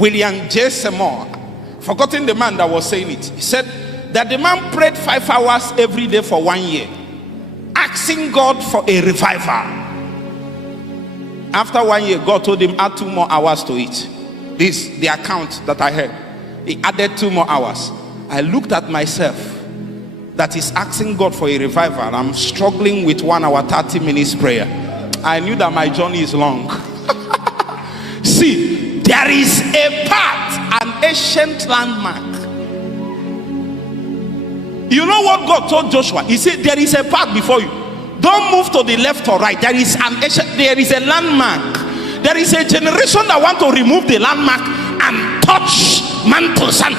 William J. Seymour, forgotten the man that was saying it. He said that the man prayed 5 hours every day for 1 year, asking God for a revival. After 1 year, God told him, add 2 more hours to it. This, the account that I heard. He added 2 more hours. I looked at myself that is asking God for a revival. I'm struggling with 1 hour 30 minutes prayer. I knew that my journey is long. See, there is a path, an ancient landmark. You know what God told Joshua? He said, there is a path before you. Don't move to the left or right. There is a landmark. There is a generation that want to remove the landmark and touch mantles and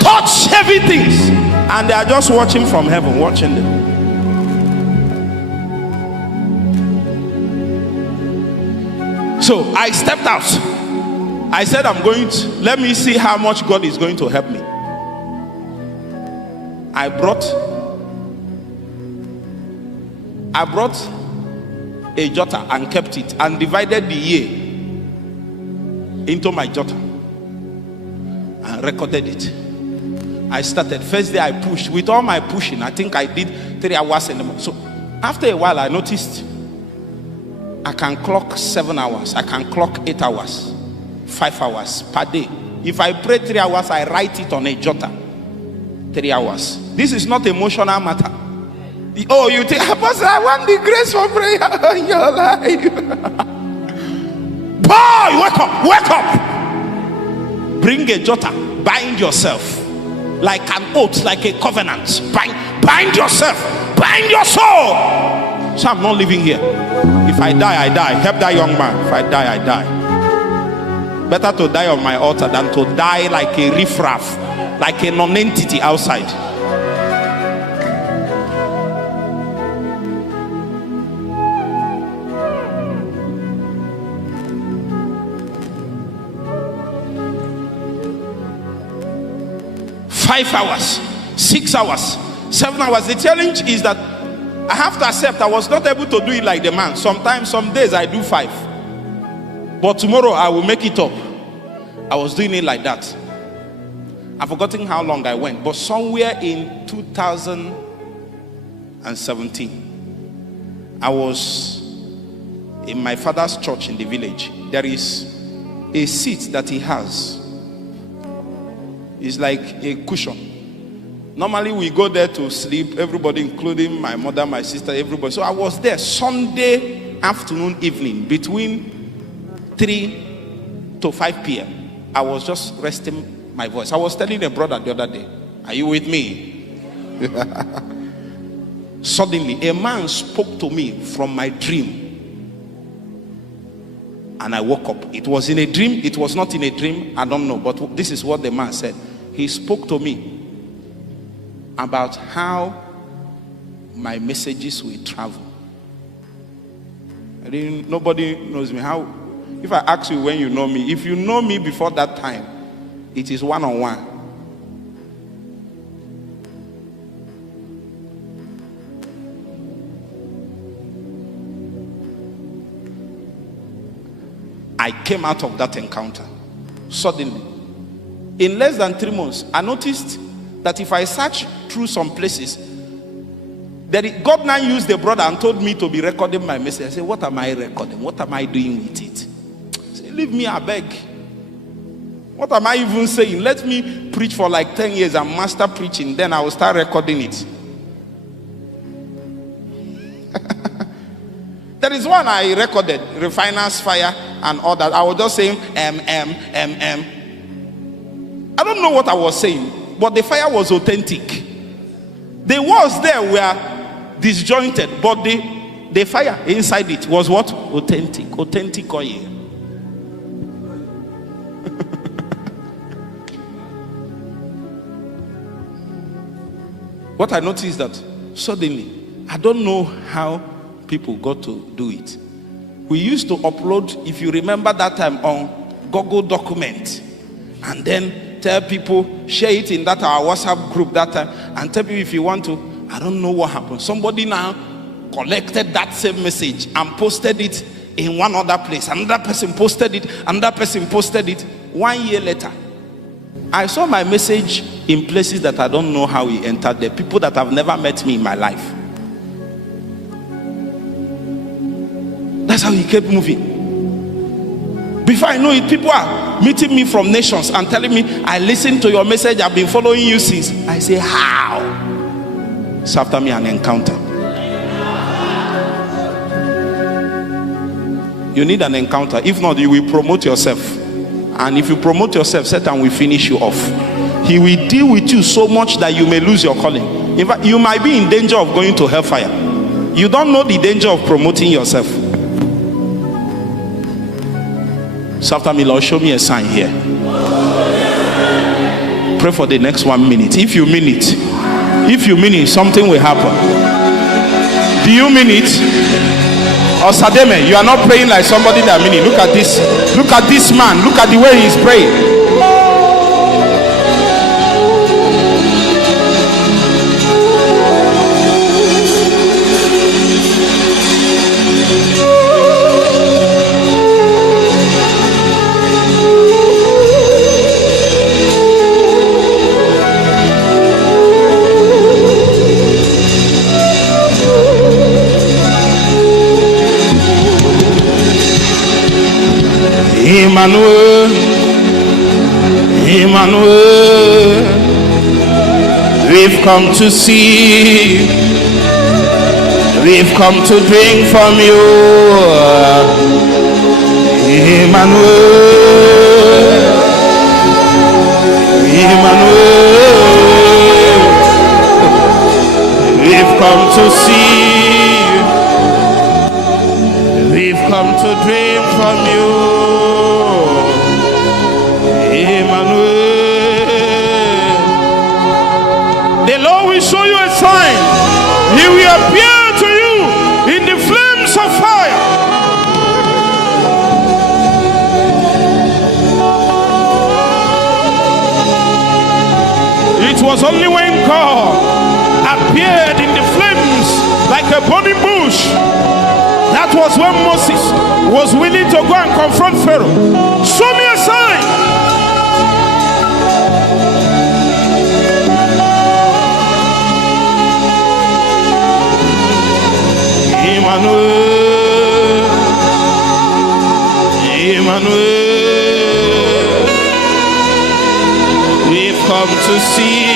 touch heavy things. And they are just watching from heaven, watching them. So I stepped out. I said, let me see how much God is going to help me. I brought a jotter and kept it and divided the year into my jotter and recorded it. I started. First day I pushed. With all my pushing, I think I did 3 hours in the morning. So after a while, I noticed I can clock 7 hours. I can clock 8 hours, 5 hours per day. If I pray 3 hours, I write it on a jotter. 3 hours. This is not emotional matter. Oh, you think, Apostle, I want the grace for prayer in your life. Boy, wake up. Bring a jotter. Bind yourself. Like an oath, like a covenant. Bind yourself. Bind your soul. So I'm not living here. If I die, I die. Help that young man. If I die, I die. Better to die on my altar than to die like a riffraff, like a non-entity outside. Five hours, 6 hours, 7 hours. The challenge is that I have to accept I was not able to do it like the man. Sometimes, some days I do 5, but tomorrow I will make it up. I was doing it like that. I've forgotten how long I went, but somewhere in 2017, I was in my father's church in the village. There is a seat that he has. It's like a cushion. Normally we go there to sleep, everybody, including my mother, my sister, everybody. So I was there Sunday afternoon, evening, between 3 to 5 p.m. I was just resting my voice. I was telling a brother the other day, are you with me? Suddenly a man spoke to me from my dream, and I woke up. It was in a dream, it was not in a dream, I don't know, but this is what the man said. He spoke to me about how my messages will travel. Nobody knows me. How? If I ask you when you know me, if you know me before that time, it is one-on-one. I came out of that encounter suddenly. In less than 3 months, I noticed that if I search through some places, God now used the brother and told me to be recording my message. I said, what am I recording? What am I doing with it? I said, leave me, I beg. What am I even saying? Let me preach for like 10 years and master preaching, then I will start recording it. There is one I recorded, Refiner's Fire and all that. I was just saying, I don't know what I was saying, but the fire was authentic. The words there were disjointed, but the fire inside it was what? Authentic oil. What I noticed that suddenly, I don't know how people got to do it. We used to upload, if you remember that time, on Google document, and then tell people, share it in that our WhatsApp group that time, and tell people if you want to. I don't know what happened. Somebody now collected that same message and posted it in one other place. Another person posted it, another person posted it. 1 year later, I saw my message in places that I don't know how it entered there. People that have never met me in my life. That's how he kept moving. Before I know it, people are meeting me from nations and telling me, I listened to your message, I've been following you since. I say, how? It's after me an encounter. You need an encounter. If not, you will promote yourself. And if you promote yourself, Satan will finish you off. He will deal with you so much that you may lose your calling. In fact, you might be in danger of going to hellfire. You don't know the danger of promoting yourself. So after me, Lord, show me a sign here. Pray for the next 1 minute. If you mean it, something will happen. Do you mean it? Or Sademe, you are not praying like somebody that mean it. Look at this man. Look at the way he's praying. Emmanuel, Emmanuel, we've come to see, we've come to drink from you. Emmanuel, Emmanuel, we've come to see, we've come to drink from you. The Lord will show you a sign. He will appear to you in the flames of fire. It was only when God appeared in the flames like a burning bush, that was when Moses was willing to go and confront Pharaoh. Show me a sign. Emmanuel, Emmanuel, we've come to see,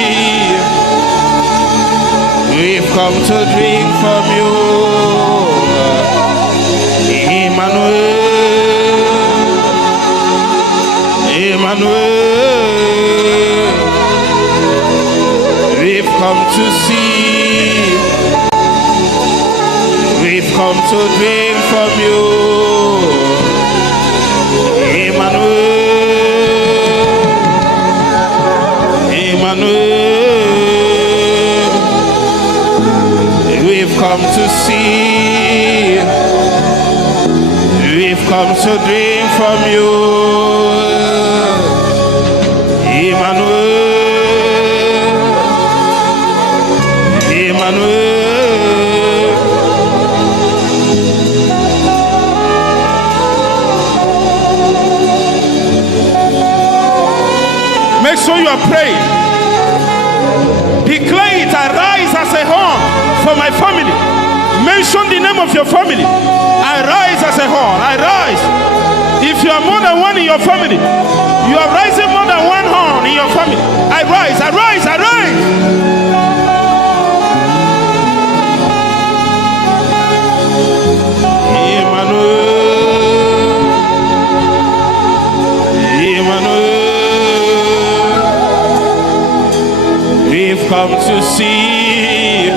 we've come to drink from you. Emmanuel, Emmanuel, we've come to see, we've come to drink from you. Emmanuel, Emmanuel, we've come to see, we've come to drink from you. Emmanuel, Emmanuel. Make sure you are praying. Declare it. I rise as a horn for my family. Mention the name of your family. I rise as a horn. I rise. If you are more than one in your family, you are rising more than one horn in your family. I rise. I rise. I rise. Emmanuel, Emmanuel. We've come to see,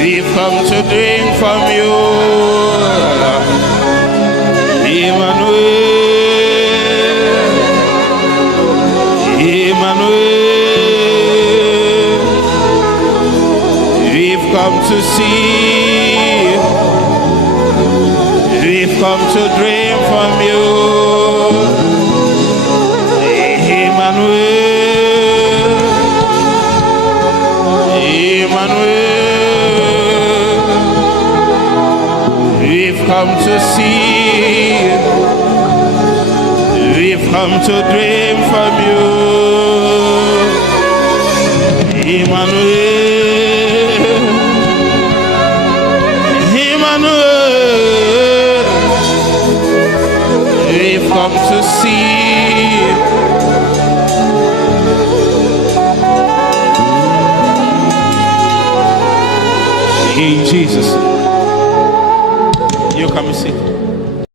we've come to drink from you. Emmanuel, Emmanuel, we've come to see, we've come to drink from you. Emmanuel, we've come to see, We've come to dream from you, Emmanuel. Emmanuel. We've come to see. In Jesus. You come and sit.